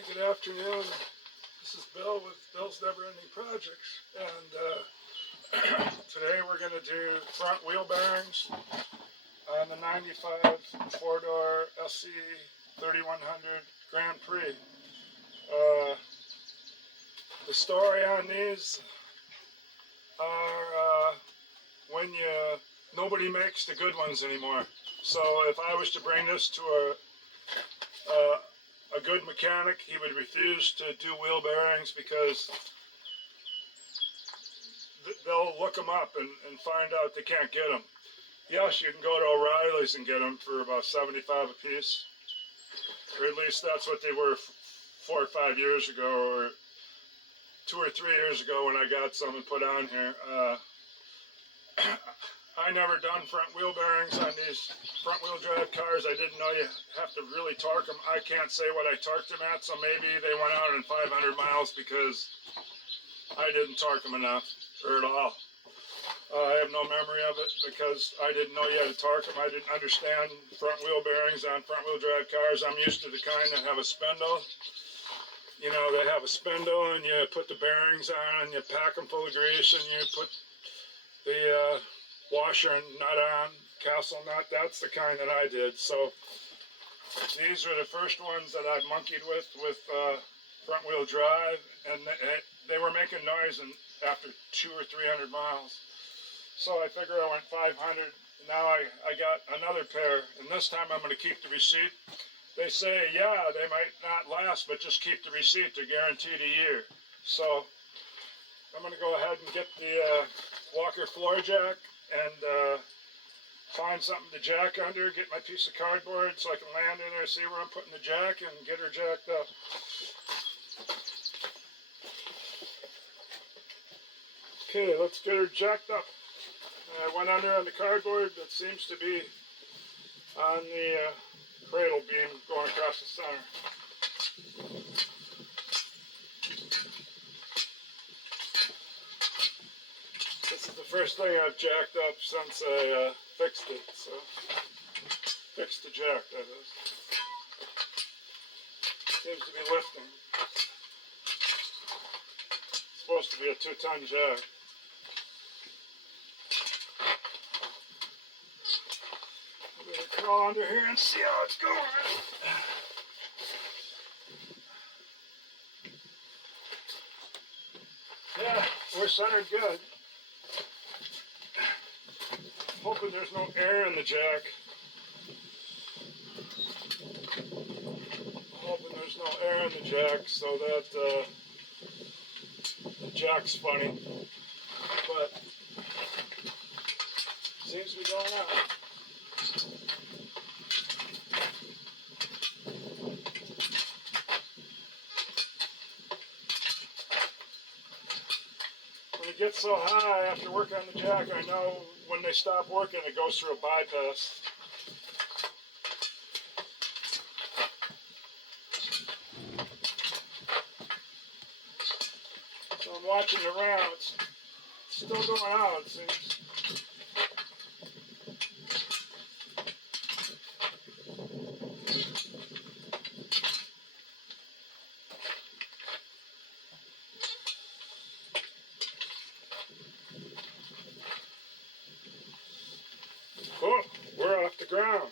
Hi, good afternoon. This is Bill with Bill's Never Ending Projects, and today we're going to do front wheel bearings on the 95 four-door SC 3100 Grand Prix. The story on these are nobody makes the good ones anymore. So if I was to bring this to a good mechanic, he would refuse to do wheel bearings because they'll look them up and find out they can't get them. Yes, you can go to O'Reilly's and get them for about 75 a piece, or at least that's what they were 4 or 5 years ago, or 2 or 3 years ago when I got some and put on here. I never done front wheel bearings on these front wheel drive cars. I didn't know you have to really torque them. I can't say what I torqued them at, so maybe they went out in 500 miles because I didn't torque them enough, or at all. I have no memory of it because I didn't know you had to torque them. I didn't understand front wheel bearings on front wheel drive cars. I'm used to the kind that have a spindle. You know, they have a spindle and you put the bearings on and you pack them full of grease and you put the washer and nut on, castle nut. That's the kind that I did. So these were the first ones that I monkeyed with front wheel drive, and they were making noise after 200 or 300 miles. So I figured I went 500. Now I got another pair, and this time I'm going to keep the receipt. They say, yeah, they might not last, but just keep the receipt. They're guaranteed a year. So I'm going to go ahead and get the Walker floor jack and find something to jack under, get my piece of cardboard so I can land in there, see where I'm putting the jack, and get her jacked up. Okay, let's get her jacked up. I went under on the cardboard that seems to be on the cradle beam going across the center. This is the first thing I've jacked up since I fixed it, so fixed the jack, that is. Seems to be lifting. It's supposed to be a 2-ton jack. I'm going to crawl under here and see how it's going. Yeah, we're centered good. Hoping there's no air in the jack. Hoping there's no air in the jack so that the jack's funny. But seems to be going out. When it gets so high after working on the jack, I know when they stop working, it goes through a bypass. So I'm watching the ramp. It's still going out, it seems. Oh, we're off the ground.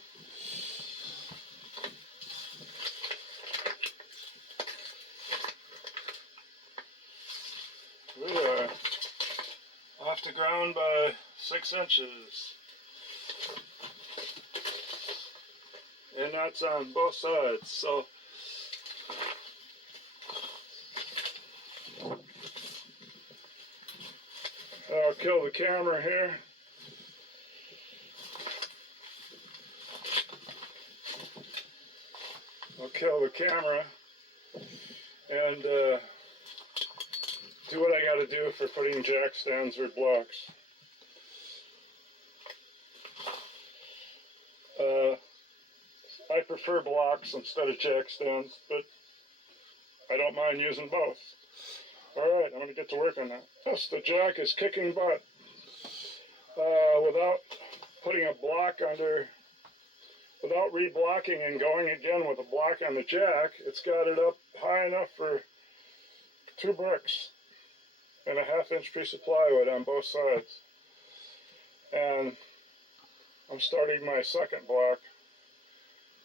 We are off the ground by 6 inches. And that's on both sides, so I'll kill the camera here. I'll kill the camera and do what I got to do for putting jack stands or blocks. I prefer blocks instead of jack stands, but I don't mind using both. Alright, I'm going to get to work on that. Yes, the jack is kicking butt. Without putting a block under, without re-blocking and going again with a block on the jack, it's got it up high enough for 2 bricks and a 1/2-inch piece of plywood on both sides. And I'm starting my second block,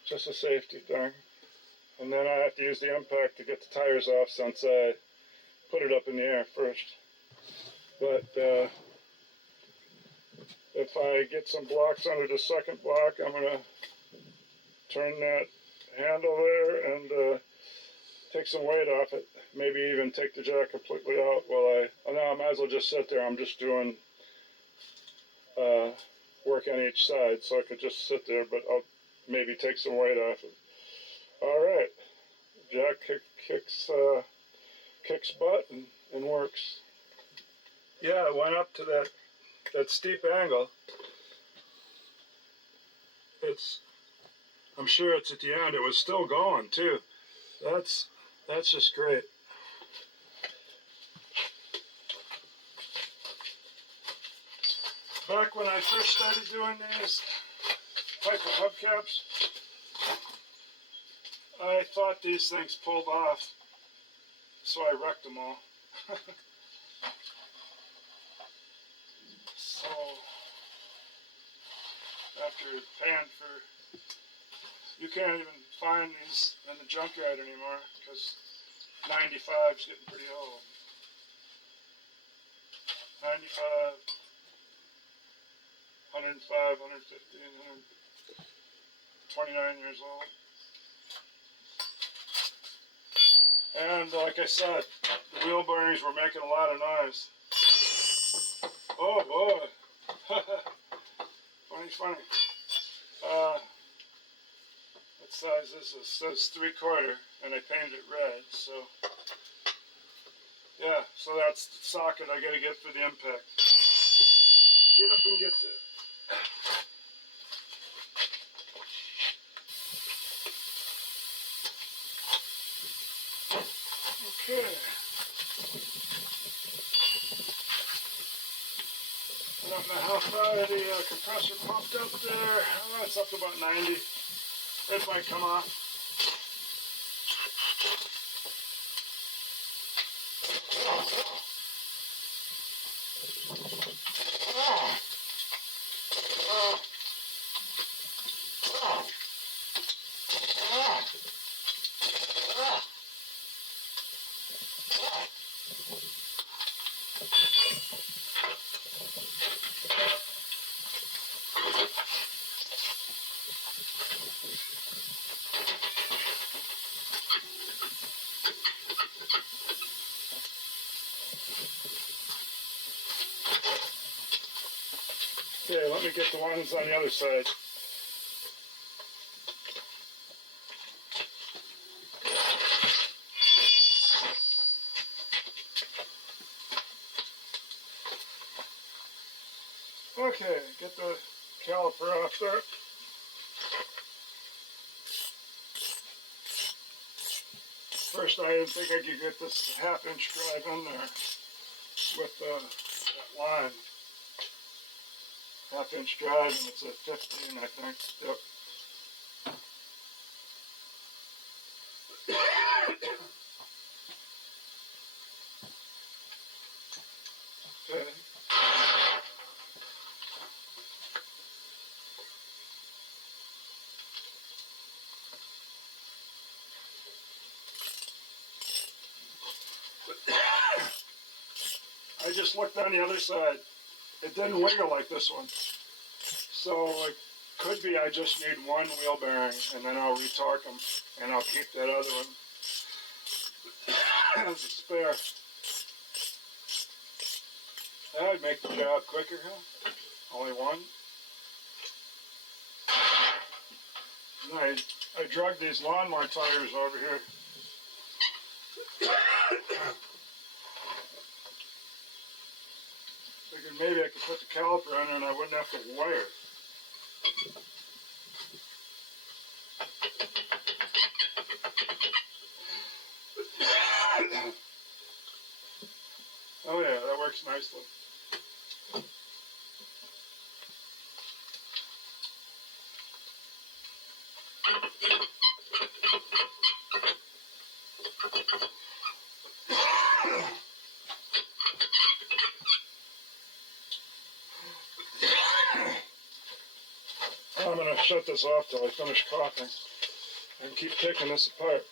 just a safety thing. And then I have to use the impact to get the tires off since I put it up in the air first. But if I get some blocks under the second block, I'm going to turn that handle there and take some weight off it. Maybe even take the jack completely out while I might as well just sit there. I'm just doing work on each side, so I could just sit there, but I'll maybe take some weight off it. All right, jack kicks butt and works. Yeah, it went up to that steep angle. I'm sure it's at the end. It was still going too. That's just great. Back when I first started doing these type of hubcaps, I thought these things pulled off, so I wrecked them all. So after paying for, you can't even find these in the junkyard anymore because 95 is getting pretty old. 95, 105, 150, 29 years old. And like I said, the wheel bearings were making a lot of noise. Oh boy. Funny. What size is this? It says 3/4 and I painted it red, so yeah, so that's the socket I gotta get for the impact. Get up and get that. Okay. I don't know how far the compressor pumped up there. Oh, it's up to about 90. It might come off. Okay, let me get the ones on the other side. Okay, get the caliper off there. First, I didn't think I could get this 1/2-inch drive in there with that line. 1/2-inch drive, and it's a 15, I think. Yep. Okay. I just looked on the other side. It didn't wiggle like this one. So it could be I just need one wheel bearing, and then I'll retorque them, and I'll keep that other one as a spare. That would make the job quicker, huh? Only one. And I drug these lawnmower tires over here. Figured maybe I could put the caliper on and I wouldn't have to wire. Oh yeah, that works nicely. I'm going to shut this off till I finish coughing and keep taking this apart.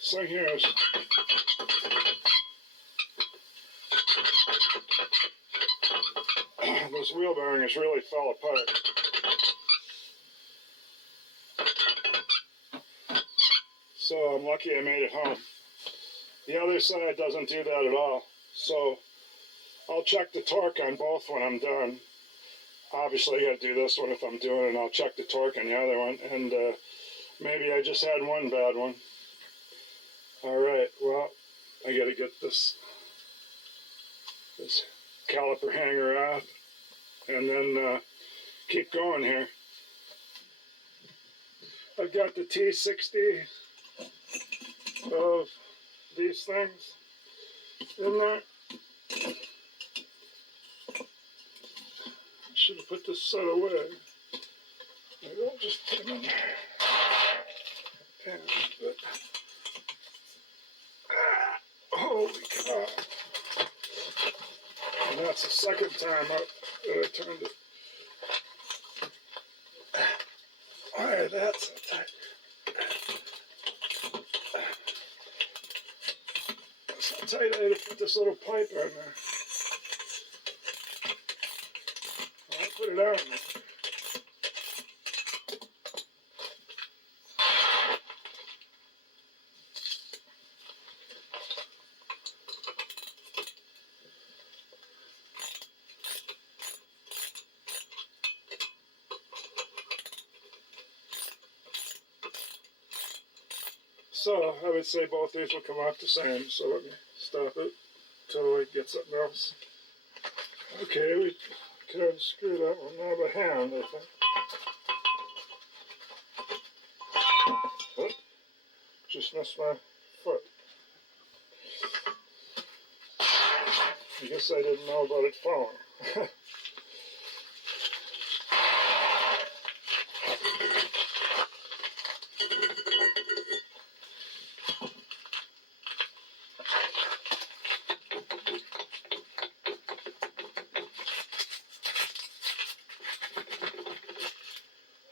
So here's this wheel bearing has really fell apart. So I'm lucky I made it home. The other side doesn't do that at all. So I'll check the torque on both when I'm done. Obviously I got to do this one if I'm doing it, and I'll check the torque on the other one. And maybe I just had one bad one. Alright, well, I got to get this caliper hanger off and then keep going here. I've got the T60 of these things in there. Should have put this set away. Maybe I'll just put them in there. But, holy cow. And that's the second time that I turned it. Alright, that's so tight. So tight I had to put this little pipe on there. I'll put it on there. So I would say both these will come off the same, so let me stop it until we get something else. Okay, we could have screwed that one out by hand, I think. Oh, just missed my foot. I guess I didn't know about it falling.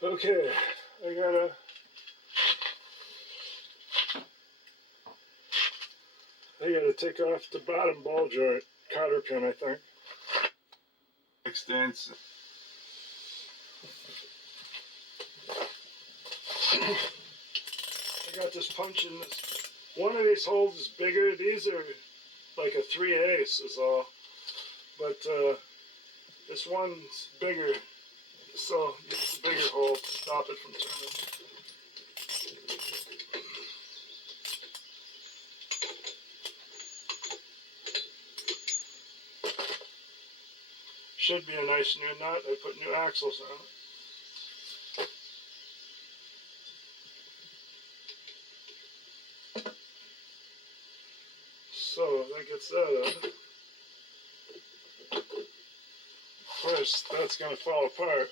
Okay, I gotta take off the bottom ball joint, cotter pin, I think. Extends. I got this punch in this. One of these holes is bigger. These are like a 3/8 is all. But this one's bigger. So it's a bigger hole to stop it from turning. Should be a nice new nut. I put new axles on it. So that gets that out. Of course, that's going to fall apart.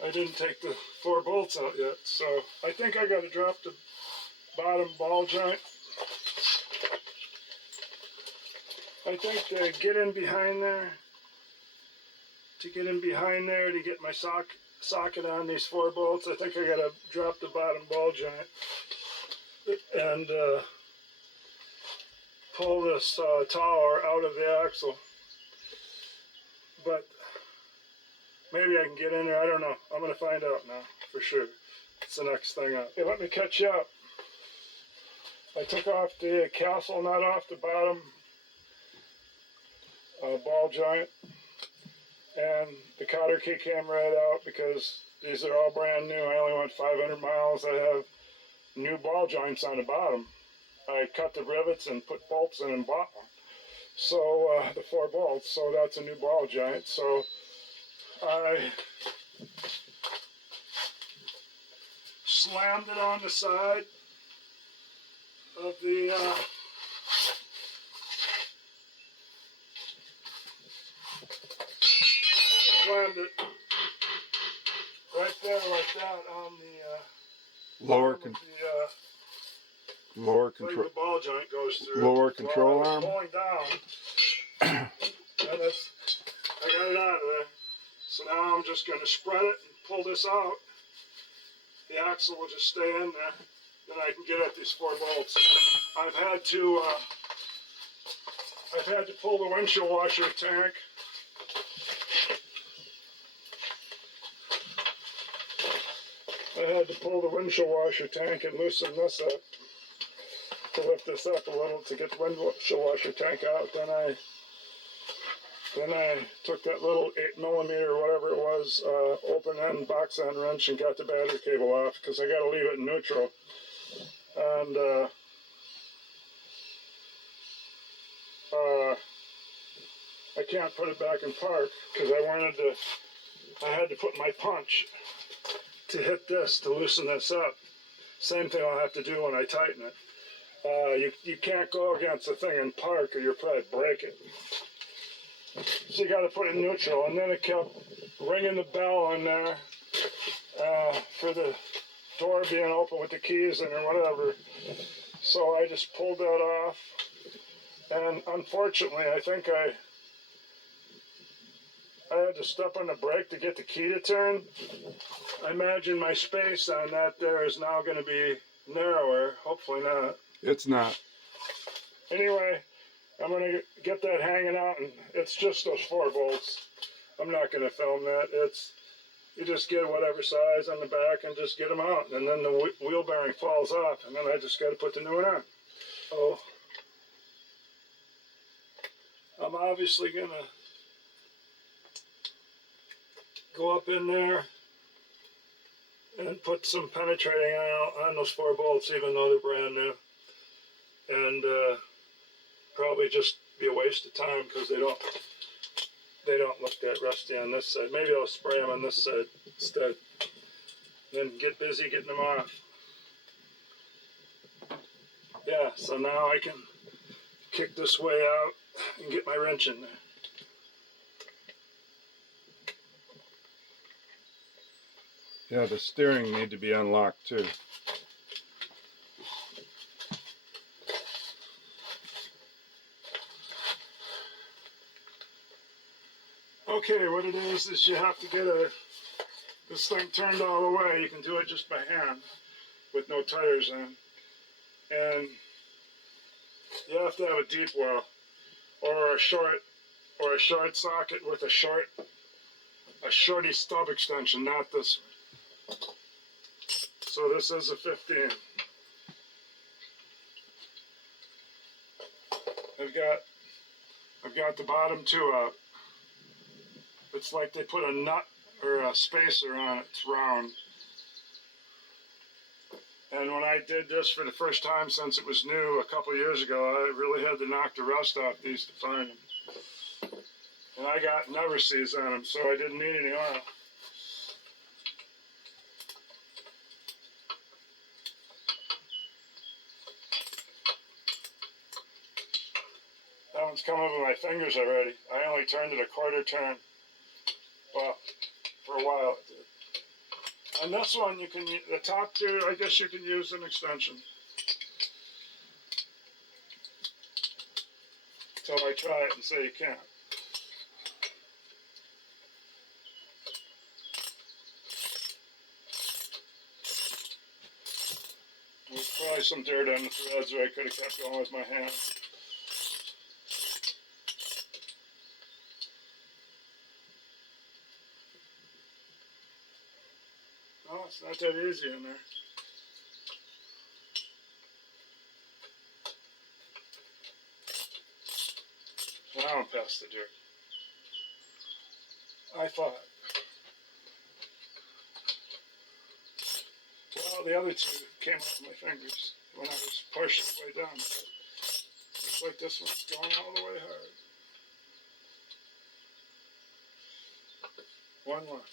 I didn't take the 4 bolts out yet, so I think I got to drop the bottom ball joint. I think to get in behind there, to get my socket on these 4 bolts, I think I got to drop the bottom ball joint and pull this tower out of the axle. But maybe I can get in there. I don't know. I'm going to find out now for sure. It's the next thing up. Okay, let me catch you up. I took off the castle nut off the bottom ball joint, and the cotter key came right out because these are all brand new. I only went 500 miles. I have new ball joints on the bottom. I cut the rivets and put bolts in and bought one. So the 4 bolts, so that's a new ball joint. So I slammed it on the side of the slammed it right there like that on the lower control. The ball joint goes through. Lower control I was arm. pulling down, and it's, I got it out of there. So now I'm just going to spread it and pull this out. The axle will just stay in there. Then I can get at these 4 bolts. I've had to pull the windshield washer tank. I had to pull the windshield washer tank and loosen this up to lift this up a little to get the windshield washer tank out. Then I took that little 8mm or whatever it was, open end box end wrench and got the battery cable off because I got to leave it in neutral. And I can't put it back in park because I had to put my punch to hit this to loosen this up. Same thing I'll have to do when I tighten it. You can't go against the thing in park or you'll probably break it. So you got to put it in neutral, and then it kept ringing the bell in there for the door being open with the keys in or whatever. So I just pulled that off, and unfortunately, I think I had to step on the brake to get the key to turn. I imagine my space on that there is now going to be narrower. Hopefully not. It's not. Anyway, I'm going to get that hanging out, and it's just those 4 bolts. I'm not going to film that. You just get whatever size on the back and just get them out, and then the wheel bearing falls off, and then I just got to put the new one on. So I'm obviously going to go up in there and put some penetrating on those 4 bolts, even though they're brand new, and probably just be a waste of time because they don't look that rusty on this side. Maybe I'll spray them on this side instead. Then get busy getting them off. Yeah, so now I can kick this way out and get my wrench in there. Yeah, the steering need to be unlocked too. Okay, what it is you have to get this thing turned all the way. You can do it just by hand with no tires on. And you have to have a deep well or a short socket with a shorty stub extension, not this one. So this is a 15. I've got the bottom 2 out. It's like they put a nut or a spacer on it. It's round. And when I did this for the first time since it was new a couple years ago, I really had to knock the rust off these to find them. And I got never sees on them, so I didn't need any oil. That one's come over my fingers already. I only turned it a quarter turn. Well, for a while it did. And this one, the top 2, I guess you can use an extension. Until I try it and say you can't. There's probably some dirt on the threads, or I could have kept going with my hand. Oh, it's not that easy in there. Now I'm past the dirt. I thought. Well, the other 2 came off my fingers when I was pushing way down. Looks like this one's going all the way hard. One more.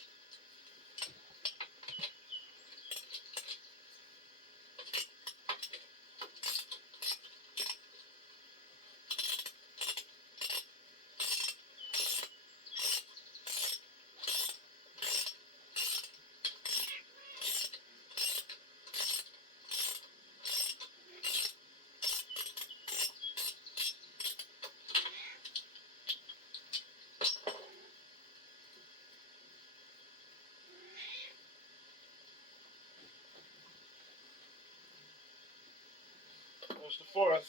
4th.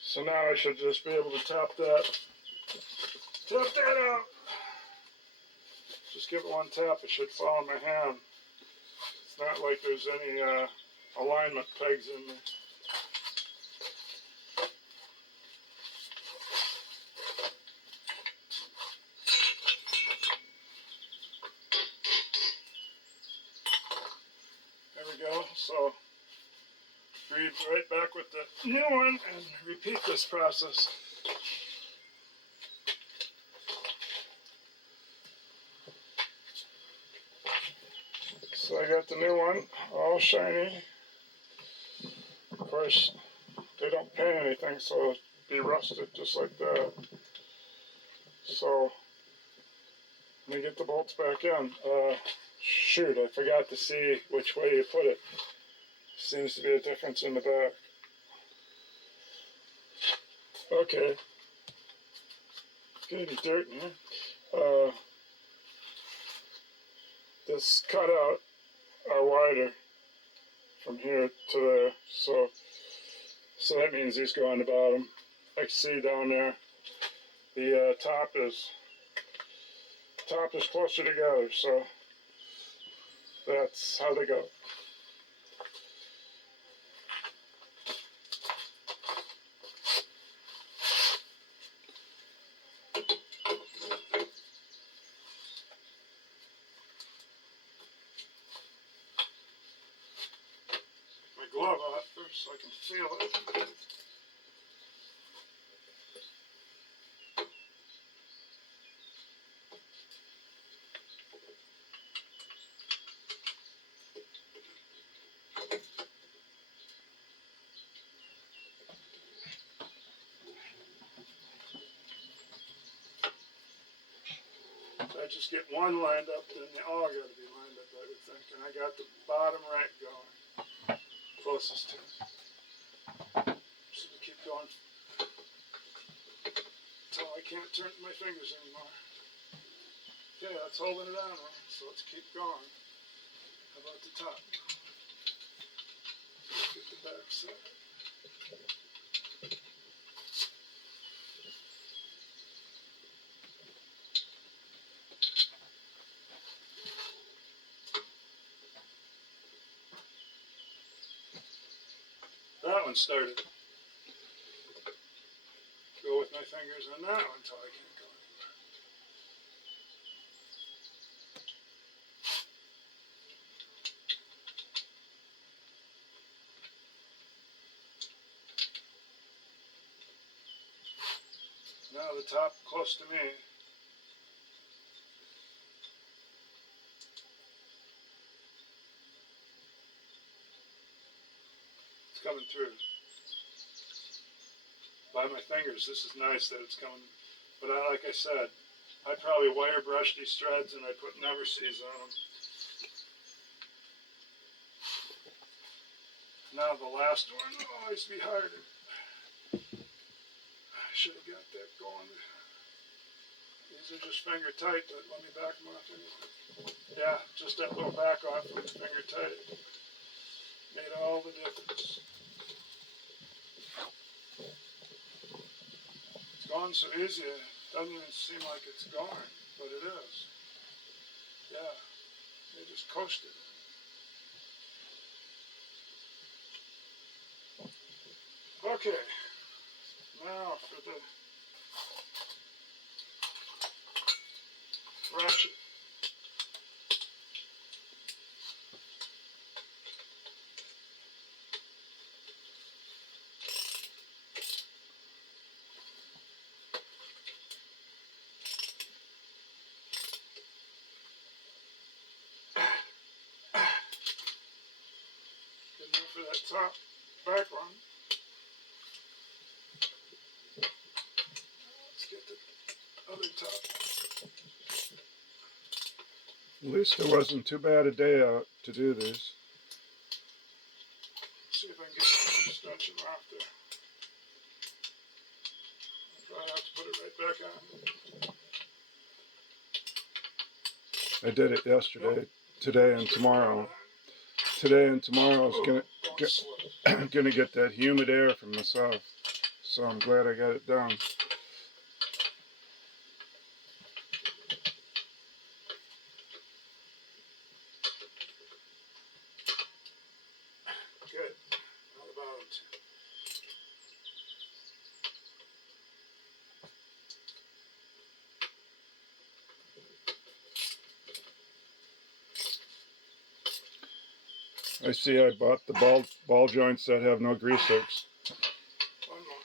So now I should just be able to tap that out. Just give it one tap, it should fall in my hand. It's not like there's any alignment pegs in there. There we go. So read right back with the new one and repeat this process. So I got the new one, all shiny. Of course, they don't paint anything, so it'll be rusted just like that. So let me get the bolts back in. Shoot, I forgot to see which way you put it. Seems to be a difference in the back. Okay. It's gonna be dirt in here. This cutout are wider from here to there, so that means these go on the bottom. I can see down there the top is closer together, so that's how they go. My glove off first so I can feel it. I just get one lined up, then they all got to be lined up, I would think. And I got the bottom right going, closest to it. So we keep going until I can't turn my fingers anymore. Okay, that's holding it on, right? So let's keep going. How about the top? Let's get the back side. That one started. Go with my fingers on that one until I can't go anymore. Now the top close to me. It's coming through. By my fingers, this is nice that it's coming. But like I said, I probably wire brush these threads and I put never sees on them. Now the last one will always be harder. I should have got that going. These are just finger tight, but let me back them off anyway. Yeah, just that little back off with the finger tight made all the difference. It's going so easy, it doesn't even seem like it's going, but it is. Yeah, they just coasted. Okay, now for the ratchet. Good enough for that top back one. Let's get the other top. At least it wasn't too bad a day out to do this. See if I can get stretch them off there. I'll probably have to put it right back on. I did it yesterday, today and tomorrow. Today and tomorrow is gonna get that humid air from the south. So I'm glad I got it done. Good. How about? I see I bought the ball joints that have no grease hooks. One more.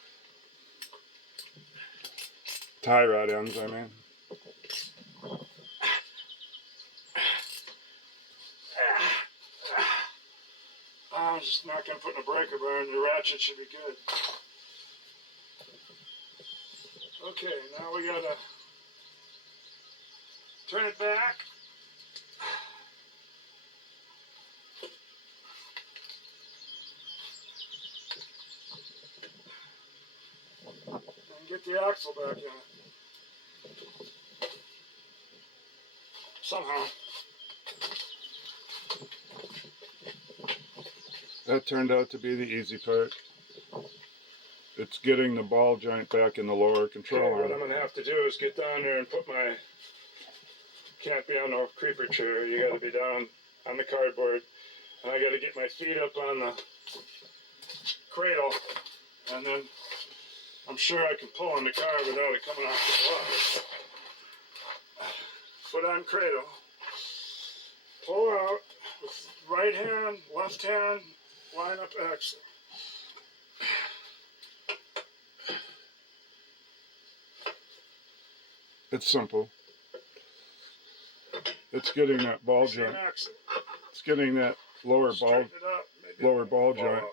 Tie rod ends, I mean. I'm just not going to put in a breaker bar, and the ratchet should be good. Okay, now we got to turn it back. And get the axle back in it. Somehow. That turned out to be the easy part. It's getting the ball joint back in the lower control Okay, what arm. I'm going to have to do is get down there and put my... Can't be on no creeper chair. You got to be down on the cardboard. And I got to get my feet up on the cradle. And then I'm sure I can pull on the car without it coming off the block. Foot on cradle. Pull out with right hand, left hand, line up axle. It's simple. It's getting that ball Same joint. axle. It's getting that lower Straighten it up. Maybe it lower won't ball fall joint out.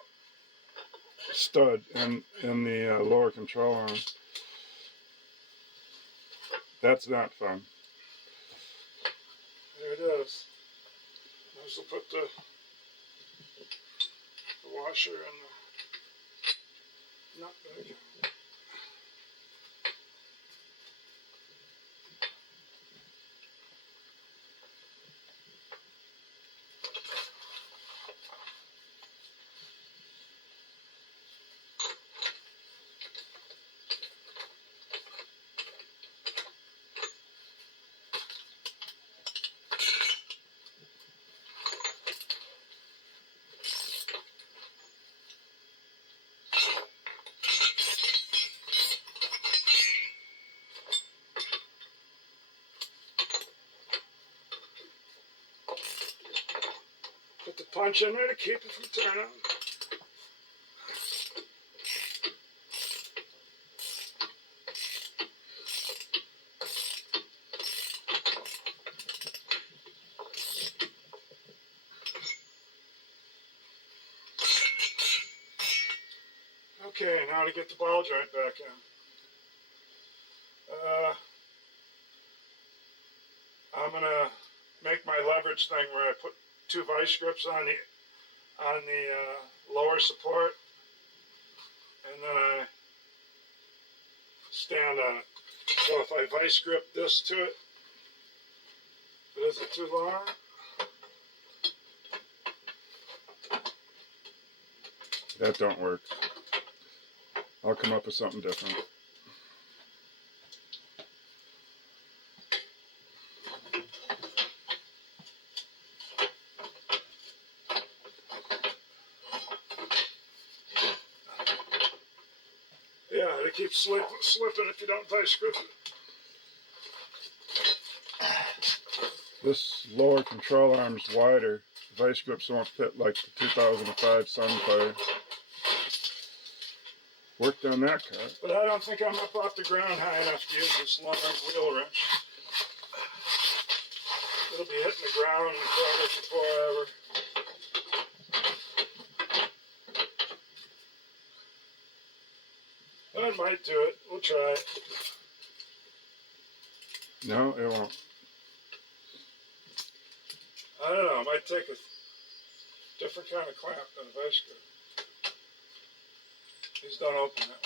stud in the lower control arm. That's not fun. There it is. This will put the washer and the nut back in. Put the punch in there to keep it from turning. Okay, now to get the ball joint back in. I'm gonna make my leverage thing where I put two vice grips on the lower support, and then I stand on it. So if I vice grip this to it, is it too long? That don't work. I'll come up with something different. Yeah, it keeps slipping if you don't vice grip it. This lower control arm's wider. Vice grips won't fit like the 2005 Sunfire. Worked on that car. But I don't think I'm up off the ground high enough to use this long wheel wrench. It'll be hitting the ground probably before I ever. I might do it. We'll try it. No, it won't. I don't know. It might take a different kind of clamp than a vice grip. These don't open that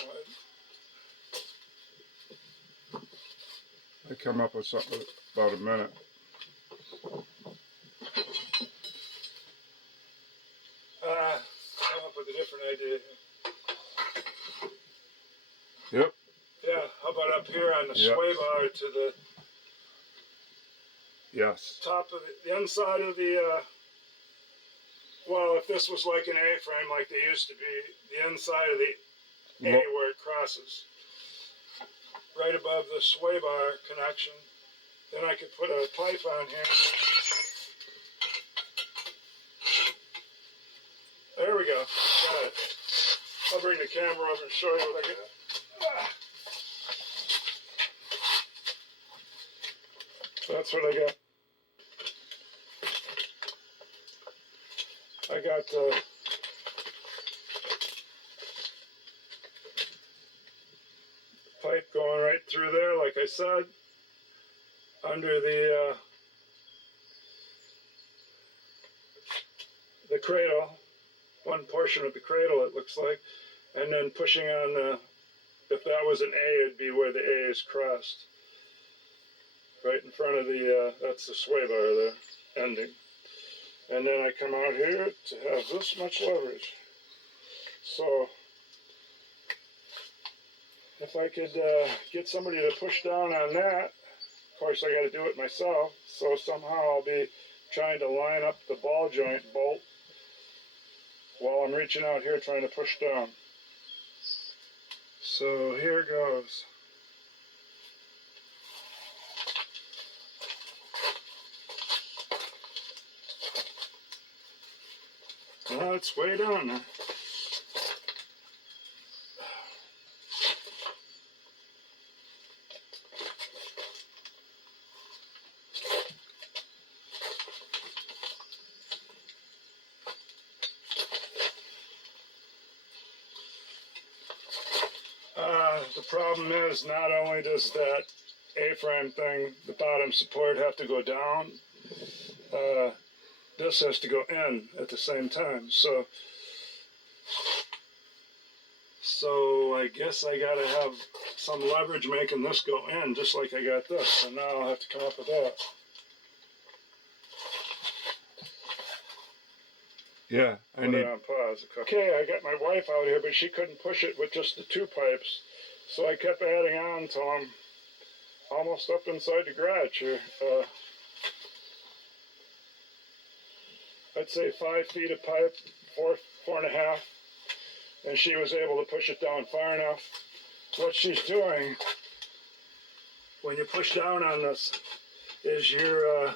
wide. I come up with something about a minute. with a different idea. Yep. Yeah, how about up here on the Yep. sway bar to the Yes. top of the inside of the, well, if this was like an A-frame like they used to be, the inside of the A where it crosses, right above the sway bar connection, then I could put a pipe on here. There we go. Got it. I'll bring the camera over and show you what I got. That's what I got. I got the pipe going right through there, like I said, under the cradle, one portion of the cradle it looks like, and then pushing on the, if that was an A, it'd be where the A is crossed. Right in front of the, that's the sway bar there, ending. And then I come out here to have this much leverage. So, if I could get somebody to push down on that, of course I got to do it myself, so somehow I'll be trying to line up the ball joint bolt while I'm reaching out here trying to push down. So here goes. Well, it's way down there. The problem is not only does that A-frame thing, the bottom support, have to go down, this has to go in at the same time. So I guess I gotta have some leverage making this go in, just like I got this. So now I'll have to come up with that. Yeah, I Put need. it on pause. Okay, I got my wife out here, but she couldn't push it with just the two pipes. So I kept adding on till I'm almost up inside the garage here. I'd say 5 feet of pipe, 4.5, and she was able to push it down far enough. What she's doing when you push down on this is you're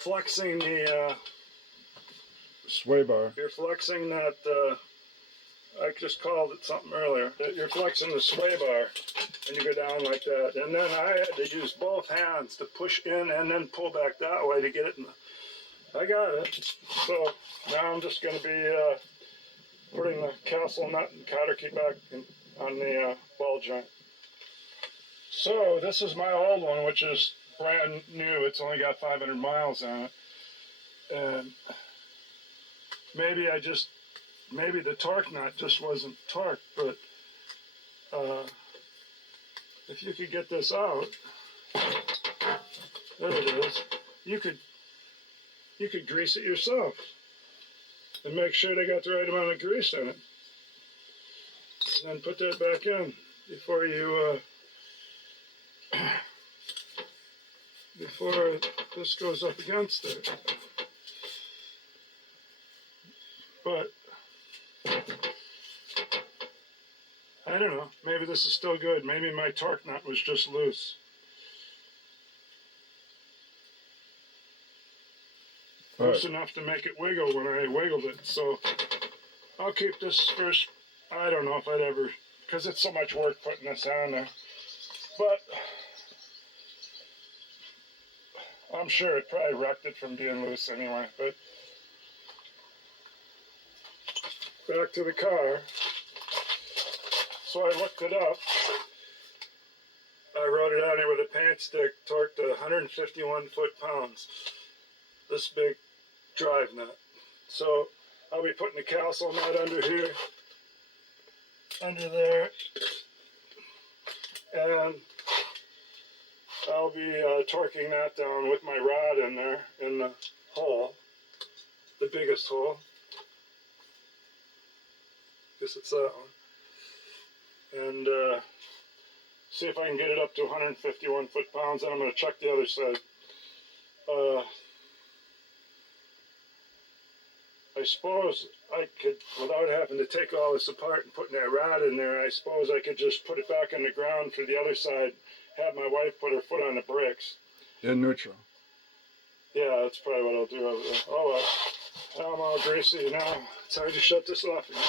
flexing the Sway bar. you're flexing that. I just called it something earlier. You're flexing the sway bar, and you go down like that. And then I had to use both hands to push in and then pull back that way to get it in. I got it. So now I'm just going to be putting the castle nut and cotter key back on the ball joint. So this is my old one, which is brand new. It's only got 500 miles on it. And maybe the torque nut just wasn't torqued, but if you could get this out, there it is. You could grease it yourself and make sure they got the right amount of grease in it, and then put that back in before you before this goes up against it. But I don't know, maybe this is still good. Maybe my torque nut was just loose. Loose enough to make it wiggle when I wiggled it. So I'll keep this first. I don't know if I'd ever, because it's so much work putting this on there. But I'm sure it probably wrecked it from being loose anyway. But back to the car. So I looked it up. I wrote it on here with a paint stick, torqued to 151 foot-pounds. This big drive nut. So I'll be putting the castle nut under here, under there, and I'll be torquing that down with my rod in there, in the hole, the biggest hole. Guess it's that one. And see if I can get it up to 151 foot-pounds. Then I'm going to check the other side. I suppose I could, without having to take all this apart and putting that rod in there, I suppose I could just put it back on the ground for the other side, have my wife put her foot on the brakes. In neutral. Yeah, that's probably what I'll do over there. Oh well. Now I'm all greasy now. It's hard to shut this off again.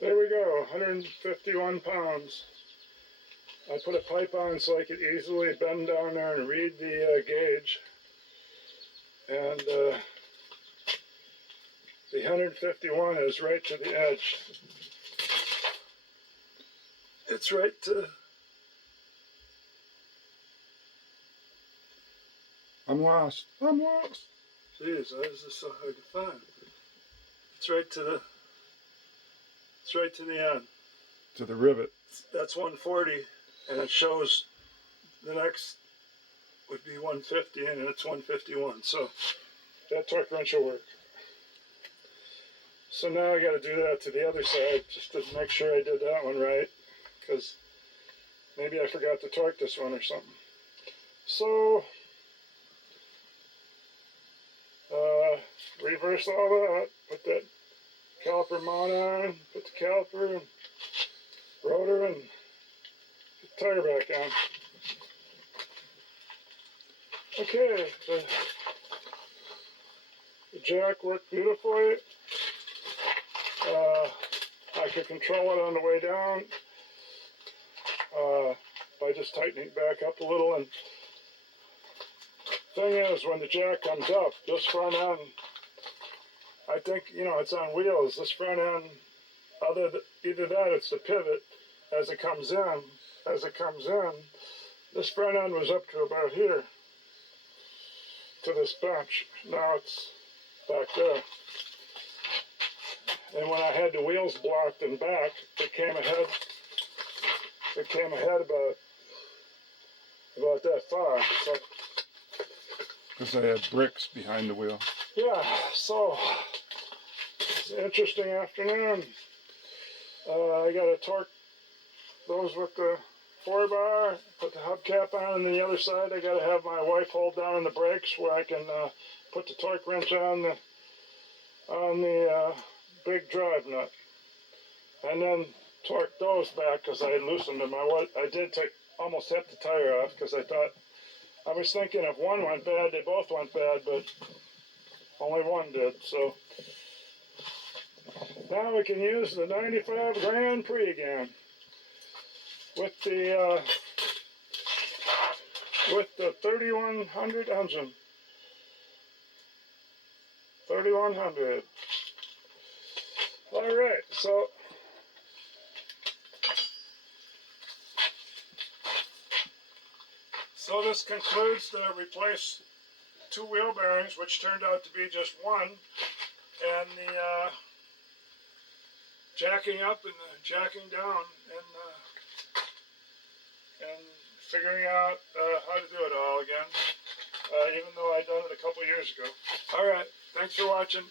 There we go, 151 pounds. I put a pipe on so I could easily bend down there and read the gauge. And the 151 is right to the edge. It's right to... I'm lost. I'm lost. Jeez, why is this so hard to find? It's right to the... It's right to the end. To the rivet. That's 140, and it shows the next would be 150, and it's 151. So that torque wrench will work. So now I got to do that to the other side just to make sure I did that one right, because maybe I forgot to torque this one or something. So reverse all that, put that caliper mount on, put the caliper and rotor and the tire back on. Okay, the jack worked beautifully. I could control it on the way down by just tightening it back up a little. And thing is, when the jack comes up, this front end, I think, you know, it's on wheels. This front end, either that, it's the pivot as it comes in. This front end was up to about here, to this bench. Now it's back there. And when I had the wheels blocked and back, it came ahead. It came ahead about that far. So, Because I had bricks behind the wheel. yeah, so it's an interesting afternoon. I got to torque those with the 4-bar, put the hubcap on, and the other side I got to have my wife hold down on the brakes where I can put the torque wrench on the big drive nut, and then torque those back because I had loosened them. I did take almost half the tire off because I was thinking if one went bad, they both went bad, but only one did. So now we can use the 95 Grand Prix again with the 3100 engine. 3100. All right, so this concludes the replace 2 wheel bearings, which turned out to be just one, and the jacking up and the jacking down, and figuring out how to do it all again, even though I'd done it a couple years ago. All right, thanks for watching.